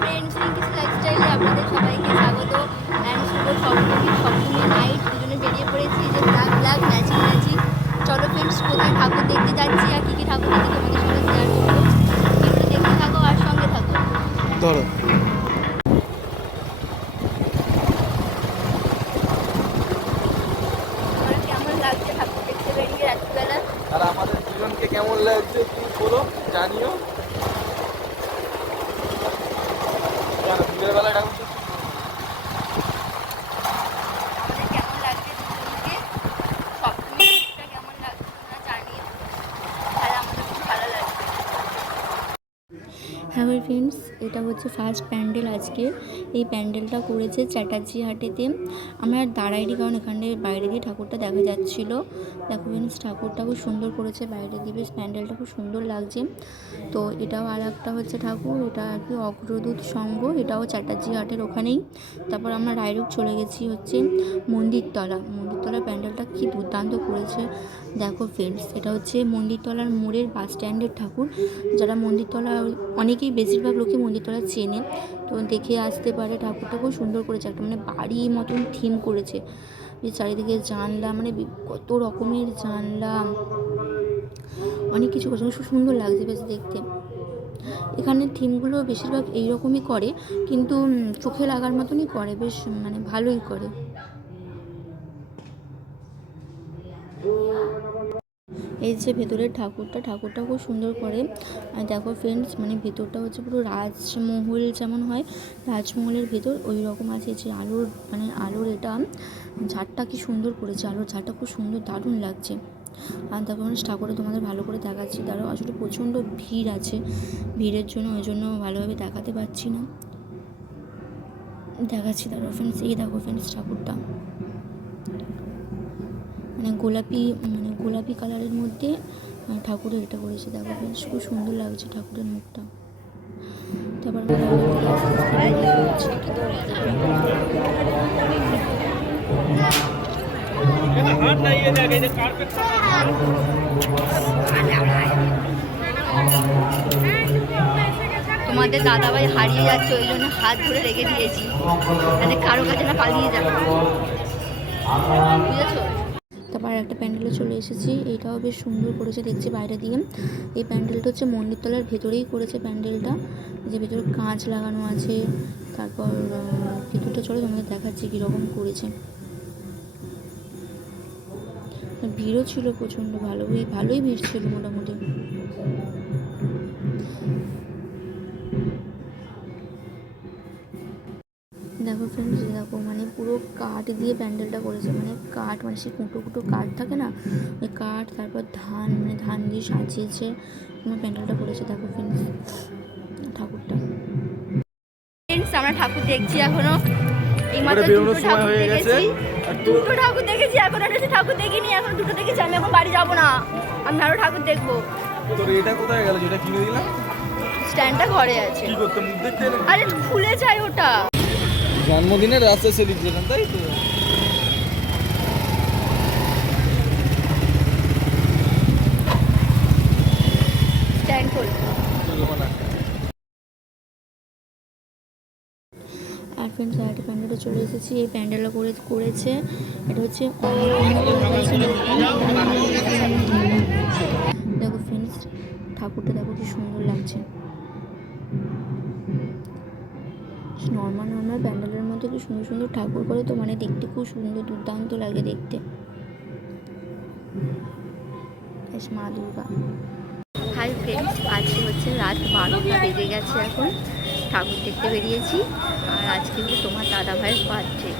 Friends Rinky's লাইফস্টাইলে আপনাদের সবাইকে স্বাগত। অ্যান্ড শুভ সপ্তমী নাইট দুজনে বেরিয়ে পড়েছি যে ব্ল্যাক ব্ল্যাক ম্যাচিং ম্যাচিং। চলো ফ্রেন্ডস কোথায় ঠাকুর দেখতে যাচ্ছি আর কী কী ঠাকুর দেখতে তোমাদের সঙ্গে শেয়ার করবো। ভিডিওটা দেখতে থাকো আর সঙ্গে থাকো। ধরো আমার কেমন লাগছে ঠাকুর দেখতে বেরিয়ে রাত্রিবেলা? আর আমাদের জীবনকে কেমন লাগছে তুমি বলো, জানিও। কেন দিনের বেলায় ঠাকুর দেখতে? আমাদের কেমন লাগছে দুজনকে, সপ্তমীটা কেমন লাগছে তোমরা জানিও। তাহলে আমাদের খুব ভালো লাগছে। হ্যাঁ ফ্রেন্ডস, এটা হচ্ছে ফার্স্ট প্যান্ডেল আজকে। এই প্যান্ডেলটা করেছে চ্যাটার্জি হাটেতে। আমরা দাঁড়াইনি কারণ এখানে বাইরে দিয়ে ঠাকুরটা দেখা যাচ্ছিল। দেখো ফ্রেন্ডস, ঠাকুরটা খুব সুন্দর করেছে বাইরে দিয়ে, বেশ প্যান্ডেলটা খুব সুন্দর লাগছে। তো এটাও আর একটা হচ্ছে ঠাকুর, এটা আর কি অগ্রদূত সংঘ, এটাও চ্যাটার্জি হাটের ওখানেই। তারপর আমরা ডাইরেক্ট চলে গেছি হচ্ছে মন্দিরতলা। মন্দিরতলার প্যান্ডেলটা কি দুর্দান্ত করেছে দেখো ফ্রেন্ডস। এটা হচ্ছে মন্দিরতলার মোড়ের বাস স্ট্যান্ডের ঠাকুর। যারা মন্দিরতলা, অনেকেই বেশিরভাগ লোকই মন্দিরতলা চেনে, তো দেখে আসতে পারে। ঠাকুরটা খুব সুন্দর করেছে, একটা মানে বাড়ি মতন থিম করেছে। চারিদিকে জানলা, মানে কত রকমের জানলা, অনেক কিছু করেছে, খুব সুন্দর লাগছে বেশ দেখতে। এখানে থিমগুলো বেশিরভাগ এইরকমই করে, কিন্তু চোখে লাগার মতনই করে, বেশ মানে ভালোই করে। এই যে ভেতরের ঠাকুরটা খুব সুন্দর করে। দেখো ফ্রেন্ডস, মানে ভেতরটা হচ্ছে পুরো রাজমহল যেমন হয়, রাজমহলের ভেতর ওই রকম আছে। যে আলোর, মানে আলোর এটা ঝাড়টা কি সুন্দর করেছে, আলোর ঝাড়টা খুব সুন্দর, দারুণ লাগছে। আর দেখো ফ্রেন্ডস, ঠাকুরে তোমাদের ভালো করে দেখাচ্ছি, দাঁড়াও। আসলে প্রচণ্ড ভিড় আছে, ভিড়ের জন্য ওই জন্য ভালোভাবে দেখাতে পারছি না। দেখাচ্ছি দাঁড়াও ফ্রেন্ডস। এই দেখো ফ্রেন্ডস, ঠাকুরটা মানে গোলাপি কালারের মধ্যে ঠাকুরের এটা করেছে। দেখো বেশ খুব সুন্দর লাগছে ঠাকুরের মুখটা। তারপর তোমাদের দাদাভাই হারিয়ে যাচ্ছে, ওই জন্য হাত ধরে রেখে দিয়েছি যাতে কারো কাছে না পালিয়ে যাবে, বুঝেছো? তারপর একটা প্যান্ডেলে চলে এসেছি, এইটাও বেশ সুন্দর করেছে দেখছি বাইরে দিয়ে। এই প্যান্ডেলটা হচ্ছে মন্দিরতলার ভেতরেই করেছে প্যান্ডেলটা, যে ভেতরে কাঁচ লাগানো আছে। তারপর ভেতরটা চলে তোমাদের দেখাচ্ছি কীরকম করেছে। ভিড়ও ছিল প্রচণ্ড, ভালোই ভিড় ছিল মোটামুটি। দেখো ফ্রেন্ডস, দেখো মানে পুরো কাঠ দিয়ে প্যান্ডেলটা করেছে, মানে কাঠ, মানে সেই কুটো কাঠ থাকে না, ওই কাঠ, তারপর ধান, মানে ধান দিয়ে সাজিয়েছে প্যান্ডেলটা করেছে। দেখো ফ্রেন্ডস ঠাকুরটা। ফ্রেন্ডস, আমরা ঠাকুর দেখছি এখনো, এইমাত্র দুটো ঠাকুর দেখেছি, এখন একটা ঠাকুর দেখিনি, এখন দুটো দেখেছি। আমি এখন বাড়ি যাবো না, আমি আরো ঠাকুর দেখবো। এটা কোথায় গেল যেটা কিনে দিলাম? স্ট্যান্ডটা ঘরে আছে। আরে খুলে যায় ওটা। জন্মদিনের রাস্তা সেলিব্রেশন, তাই তো? স্ট্যান্ড খোল। আর ফ্রেন্ডস, একটা প্যান্ডেলে চলে এসেছি। এই প্যান্ডেলটা করেছে এটা হচ্ছে দেখো ফ্রেন্ডস, ঠাকুরটা দেখো কি সুন্দর লাগছে। নর্মাল প্যান্ডেলের মধ্যে কি সুন্দর সুন্দর ঠাকুর করে, তো মানে দেখতে খুব সুন্দর, দুর্দান্ত লাগে দেখতে। মা দুর্গা। হাই ফ্রেন্ডস, আজকে হচ্ছে রাত 12টা বেজে গেছে, এখন ঠাকুর দেখতে বেরিয়েছি। আর আজকে হচ্ছে তোমার দাদাভাইয়ের বার্থডে,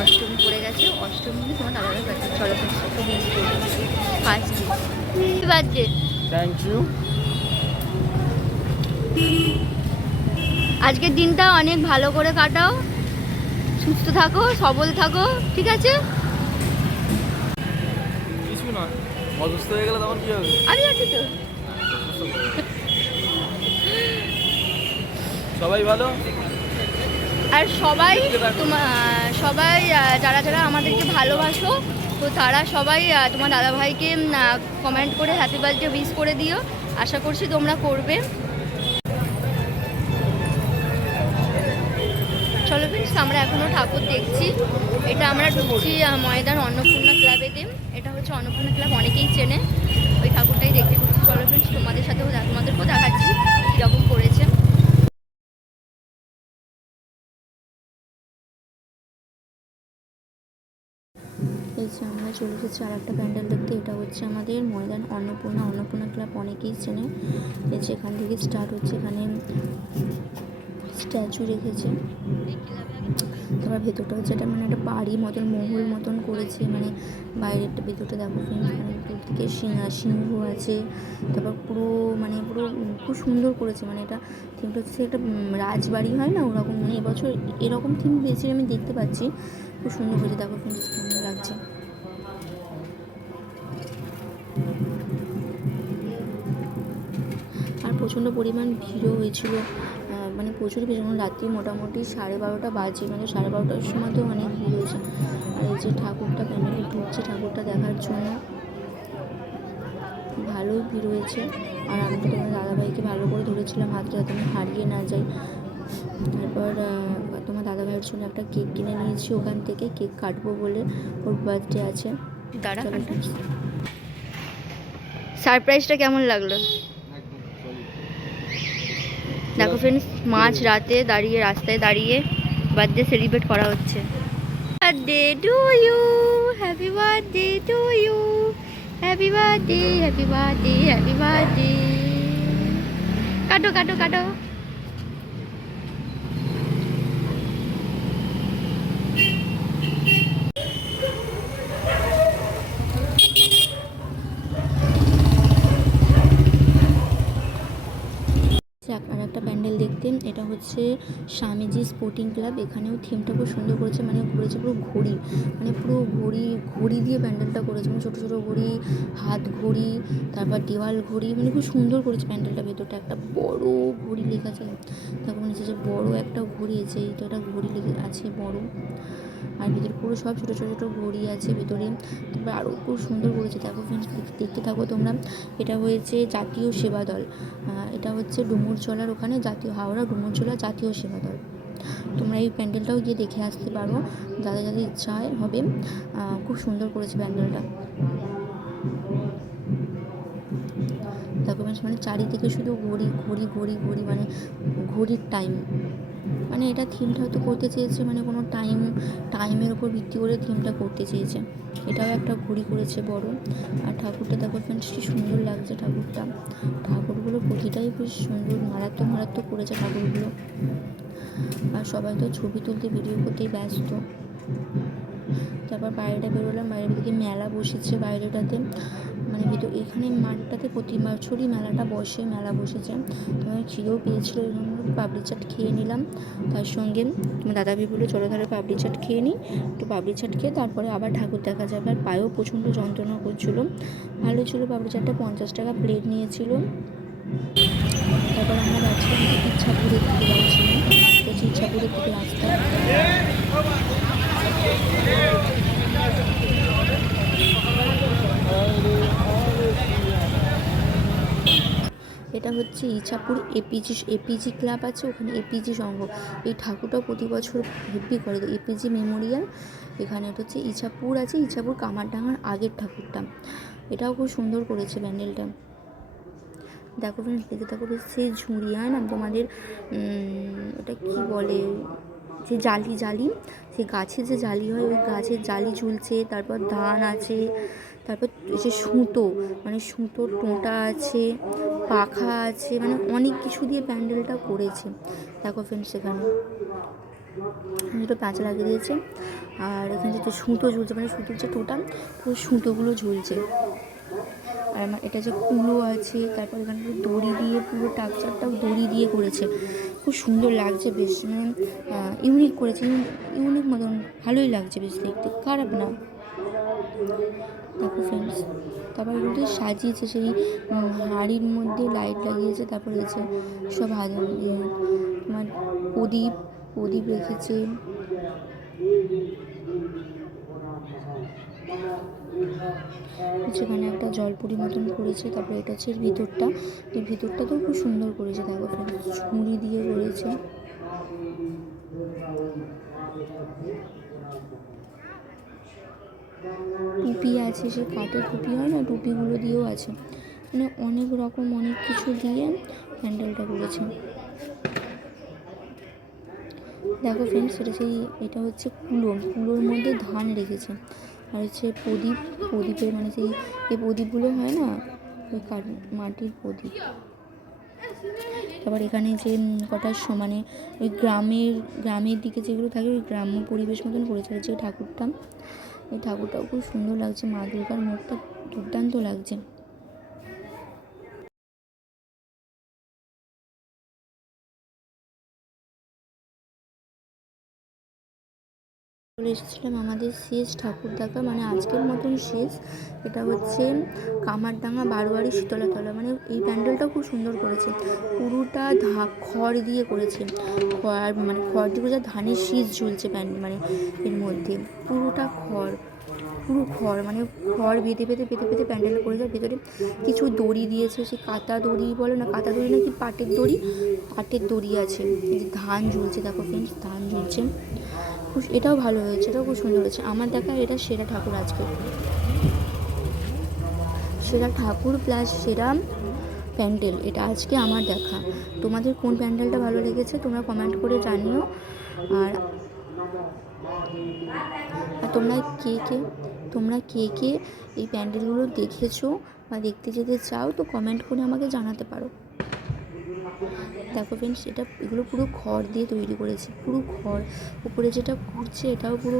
অষ্টমী পড়ে গেছে, অষ্টমী তোমার দাদাভাইয়ের বার্থডে। চলো একটু বিজি করবো ফার্স্ট বার্থডে। Thank you. আজকের দিনটা অনেক ভালো করে কাটাও, সুস্থ থাকো, সবল থাকো, ঠিক আছে? কিছু না, অসুস্থ হয়ে গেলে তখন কি হবে? আমি আছি তো। সবাই ভালো। আর সবাই যারা যারা আমাদেরকে ভালোবাসো, তো তারা সবাই তোমার দাদাভাইকে কমেন্ট করে হ্যাপি বার্থডে উইশ করে দিও। আশা করছি তোমরা করবে। চলো ফ্রেন্ডস, আমরা এখনও ঠাকুর দেখছি। এটা আমরা ঢুকছি ময়দান অন্নপূর্ণা ক্লাবেতে। এটা হচ্ছে অন্নপূর্ণা ক্লাব, অনেকেই চেনে। ওই ঠাকুরটাই দেখতে ঢুকছি। চলো ফ্রেন্ডস, তোমাদেরকেও দেখাচ্ছি কীরকম করেছে। এই যে আমরা চলে এসেছি আর একটা প্যান্ডেল দেখতে। এটা হচ্ছে আমাদের ময়দান অন্নপূর্ণা ক্লাব, অনেকেই চেনে। এই যে এখান থেকে স্টার্ট হচ্ছে, এখানে স্ট্যাচু রেখেছে। তারপর ভেতরটা হচ্ছে এটা মানে একটা বাড়ি মতন, মহল মতন করেছে। মানে বাইরেরটা, ভেতরটা দেখো ফ্রেন্ডস, মানে দিকে সিংহ আছে। তারপর পুরো খুব সুন্দর করেছে। মানে এটা থিমটা হচ্ছে একটা রাজবাড়ি হয় না, ওরকম। মানে এবছর এরকম থিম বেশি আমি দেখতে পাচ্ছি। খুব সুন্দর করেছে, দেখো ফ্রেন্ডস কেমন লাগছে। আর প্রচণ্ড পরিমাণ ভিড়ও হয়েছিল, মানে প্রচুর ভিড়। যেমন রাত্রি মোটামুটি 12:30 বাজে, মানে 12:30টার সময় তো অনেক ভিড় হয়েছে। আর এই যে ঠাকুরটা প্যান্ডেলে ঢুকছে ঠাকুরটা দেখার জন্য, ভালোই ভিড় হয়েছে। আর আমি তো তোমার দাদাভাইকে ভালো করে ধরেছিলাম হাতটা, যাতে আমি হারিয়ে না যাই। তারপর তোমার দাদাভাইয়ের জন্য একটা কেক কিনে নিয়েছি ওখান থেকে, কেক কাটবো বলে, ওর বার্থডে আছে। সারপ্রাইজটা কেমন লাগলো? দেখো ফ্রেন্ডস, মাঝ রাতে দাঁড়িয়ে, রাস্তায় দাঁড়িয়ে বার্থডে সেলিব্রেট করা হচ্ছে। Birthday to you, happy birthday to you, happy birthday, happy birthday, happy birthday. কাটো কাটো কাটো। আর একটা প্যান্ডেল দেখতে, এটা হচ্ছে স্বামীজি স্পোর্টিং ক্লাব। এখানেও থিমটা খুব সুন্দর করেছে, মানে করেছে পুরো ঘড়ি, মানে পুরো ঘড়ি দিয়ে প্যান্ডেলটা করেছে। মানে ছোটো ছোটো ঘড়ি, হাত ঘড়ি, তারপর দেওয়াল ঘড়ি, মানে খুব সুন্দর করেছে প্যান্ডেলটা। ভেতরটা একটা বড় ঘড়ি লেখা আছে, তারপর মনে হচ্ছে যে বড় একটা ঘড়ি আছে, এইটা একটা ঘড়ি লেগে আছে বড়। আর ভিতরে পুরো সব ছোটো ছোটো ছোটো ঘড়ি আছে ভেতরে। তারপরে আরও খুব সুন্দর করেছে, দেখো ফ্রেন্ডস, দেখতে থাকো তোমরা। এটা হয়েছে জাতীয় সেবা দল, এটা হচ্ছে ডুমুরজলার ওখানে, হাওড়া ডুমুরজলা জাতীয় সেবা দল। তোমরা এই প্যান্ডেলটাও গিয়ে দেখে আসতে পারো, যাদের ইচ্ছা হবে। খুব সুন্দর করেছে প্যান্ডেলটা। দেখো মানে চারিদিকে শুধু ঘড়ি ঘড়ি ঘড়ি ঘড়ি, মানে ঘড়ির টাইম। মানে এটা থিমটা হয়তো করতে চেয়েছে, মানে কোনো টাইমের উপর ভিত্তি করে থিমটা করতে চেয়েছে। এটাও একটা ঘড়ি করেছে বড়। আর ঠাকুরটা দেখো ফ্রেন্ডস, কি সুন্দর লাগছে ঠাকুরগুলো প্রতিটাই বেশ সুন্দর, মারাত্মক করেছে ঠাকুরগুলো। আর সবাই তো ছবি তুলতে, ভিডিও করতেই ব্যস্ত। তারপর বাইরেটা বেরোলাম, বাইরের দিকে মেলা বসেছে বাইরেটাতে, মানে এখানে মাঠটাতে প্রতি বছরই মেলা বসেছে। তোমার খিদেও পেয়েছিলো, পাপড়ি চাট খেয়ে নিলাম। তার সঙ্গে তোমার দাদাভাই বলে চলো তাহলে পাপড়ি চাট খেয়ে নিই। একটু পাপড়ি চাট খেয়ে তারপরে আবার ঠাকুর দেখা যাবে। আর পায়েও প্রচণ্ড যন্ত্রণা করছিলো। ভালো ছিল পাপড়ি চাটটা, 50 টাকা প্লেট নিয়েছিল। তারপর আমরা যাচ্ছিলাম ইচ্ছাপুরের দিকে, ইচ্ছাপুরের দিকে রাস্তা। এটা হচ্ছে ইচ্ছাপুর এপিজি ক্লাব আছে, ওখানে এপিজি সংঘ। এই ঠাকুরটাও প্রতি বছর হেভি করে, এপিজি মেমোরিয়াল। এখানে এটা হচ্ছে ইচ্ছাপুর আছে, ইচ্ছাপুর কামারডাঙ্গার আগের ঠাকুরটা। এটাও খুব সুন্দর করেছে প্যান্ডেলটা। দেখো ফ্রেন্ডস, দেখে থাকো, সেই ঝুড়ি হয় না তোমাদের, ওটা কি বলে, সেই জালি, সেই গাছের যে জালি হয়, ওই গাছের জালি ঝুলছে। তারপর ধান আছে, তারপর যে সুতোর টোঁটা আছে, পাখা আছে, মানে অনেক কিছু দিয়ে প্যান্ডেলটা করেছে। দেখো ফ্রেন্ডস, এখানে দুটো প্যাঁচা লাগিয়ে দিয়েছে। আর এখানে যে সুতো ঝুলছে, মানে সুতোর যে টোটা, ওই সুতোগুলো ঝুলছে। আর এটা যে কুলো আছে, তারপর এখানে দড়ি দিয়ে, পুরো টাকচারটাও দড়ি দিয়ে করেছে। খুব সুন্দর লাগছে বেশ, মানে ইউনিক করেছে, ইউনিক মতন ভালোই লাগছে বেশ দেখতে, খারাপ না। দেখো ফ্রেন্ডস, তারপর এগুলো সাজিয়েছে, সেই হাঁড়ির মধ্যে লাইট লাগিয়েছে। তারপরে হচ্ছে সব তোমার প্রদীপ রেখেছে। সেখানে একটা জলপুরি মতন করেছে। তারপরে এটা হচ্ছে ভিতরটা, এই ভিতরটাতেও খুব সুন্দর করেছে। দেখো ঝুড়ি দিয়ে করেছে। টুপি আছে, সে কাঠের টুপি হয় না, টুপিগুলো দিয়েও আছে, মানে অনেক রকম অনেক কিছু দিয়ে প্যান্ডেলটা করেছে। দেখো ফ্রেন্ডস, এটা হচ্ছে কুলোর মধ্যে ধান রেখেছে, আর হচ্ছে প্রদীপের মানে এই প্রদীপগুলো হয় না, ওই মাটির প্রদীপ। তারপর এখানে যে কটা মানে ওই গ্রামের দিকে যেগুলো থাকে ওই গ্রাম্য পরিবেশ মতন করেছে। যে এই ঠাকুরটাও খুব সুন্দর লাগছে, মা দুর্গার মুখটা দুর্দান্ত লাগছে। চলে এসেছিলাম আমাদের শেষ ঠাকুর দেখা, মানে আজকের মতন শেষ। এটা হচ্ছে কামারডাঙ্গা বারোয়ারি শীতলাতলা। মানে এই প্যান্ডেলটাও খুব সুন্দর করেছে, পুরোটা খড় দিয়ে করেছে, মানে খড় দিয়ে যা ধানের শীষ ঝুলছে মানে এর মধ্যে পুরোটা পুরো খড়, মানে খড় বেঁধে প্যান্ডেল করেছে। ভেতরে কিছু দড়ি দিয়েছে, সে কাঁটা দড়ি বলে না, কাঁটা দড়ি নাকি পাটের দড়ি আছে। ধান ঝুলছে, দেখো ফ্রেন্ডস, ধান ঝুলছে। এটাও ভালো হয়েছে, এটাও খুব সুন্দর হয়েছে। আমার দেখা এটা সেরা ঠাকুর আজকে, সেরা ঠাকুর প্লাস সেরা প্যান্ডেল, এটা আজকে আমার দেখা। তোমাদের কোন প্যান্ডেলটা ভালো লেগেছে তোমরা কমেন্ট করে জানিও। আর তোমরা কে কে এই প্যান্ডেলগুলো দেখেছো বা দেখতে যেতে চাও তো কমেন্ট করে আমাকে জানাতে পারো। দেখো ফ্রেন্ডস, এগুলো পুরো খড় দিয়ে তৈরি করেছে, পুরো খড়। উপরে যেটা ঘুরছে এটাও পুরো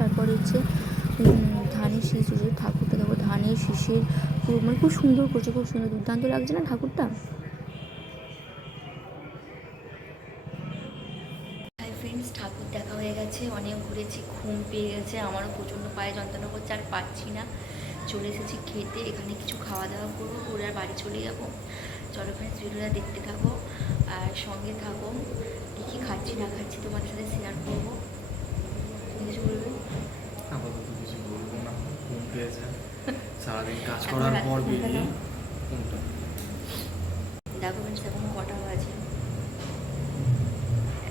তারপরে হচ্ছে ধানের শীষ, ঠাকুরটা দেখো ধানের শীষের পুরো, মানে খুব সুন্দর করছে, খুব সুন্দর দুর্দান্ত লাগছে না ঠাকুরটা। হাই ফ্রেন্ডস, ঠাকুর দেখা হয়ে গেছে, অনেক ঘুরেছি, ঘুম পেয়ে গেছে, আমারও প্রচণ্ড পায়ে যন্ত্রণা করছে, আর পাচ্ছি না। চলে এসেছি খেতে, এখানে কিছু খাওয়া দাওয়া করবো, করে আর বাড়ি চলে যাবো। চলো ফ্রেন্ডস, ভিডিওটা দেখতে থাকো আর সঙ্গে থাকো। কী খাচ্ছি না খাচ্ছি তোমাদের সাথে শেয়ার করবো। কিছু বলবে? আপাতত কিছু বলবো না, ঘুম পেয়েছে, সারাদিন কাজ করার পর বেরিয়ে ঘুমটা। দেখো ফ্রেন্ডস, এখন কটা বাজে,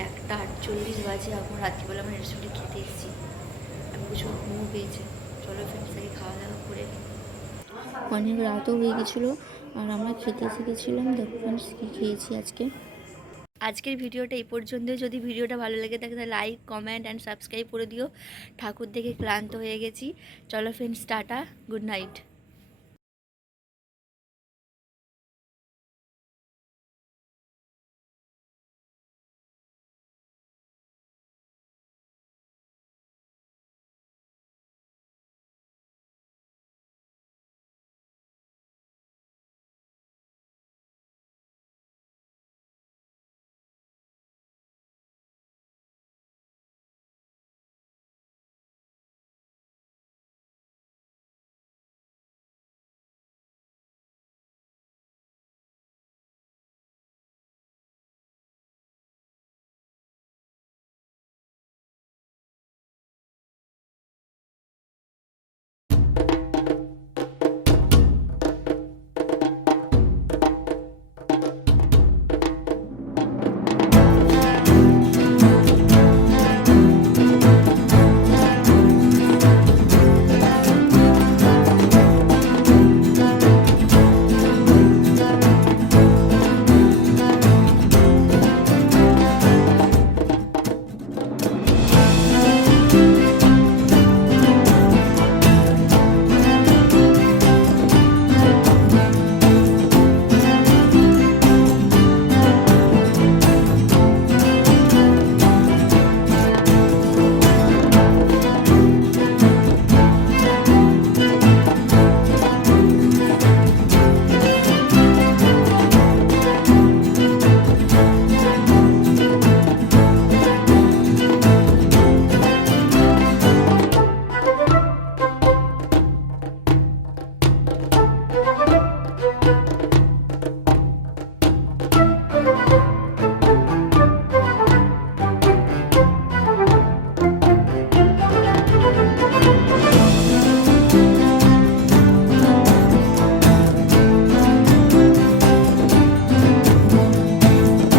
1:48 বাজে। এখন রাত্রিবেলা আমরা রেস্টুরেন্টে খেতে এসেছি, আমি কিছু ঘুমও পেয়েছে। চলো ফ্রেন্ডস, তাকে খাওয়া দাওয়া করে নিই। অনেক রাতও হয়ে গেছিলো আর আমরা খেতে এসে গেছিলাম। দেখো ফ্রেন্ডস, কী খেয়েছি আজকের ভিডিওটা এই পর্যন্ত। যদি ভিডিওটা ভালো লেগে থাকে তাহলে লাইক, কমেন্ট অ্যান্ড সাবস্ক্রাইব করে দিও। ঠাকুর দেখে ক্লান্ত হয়ে গেছি। চলো ফ্রেন্ডস, টাটা, গুড নাইট।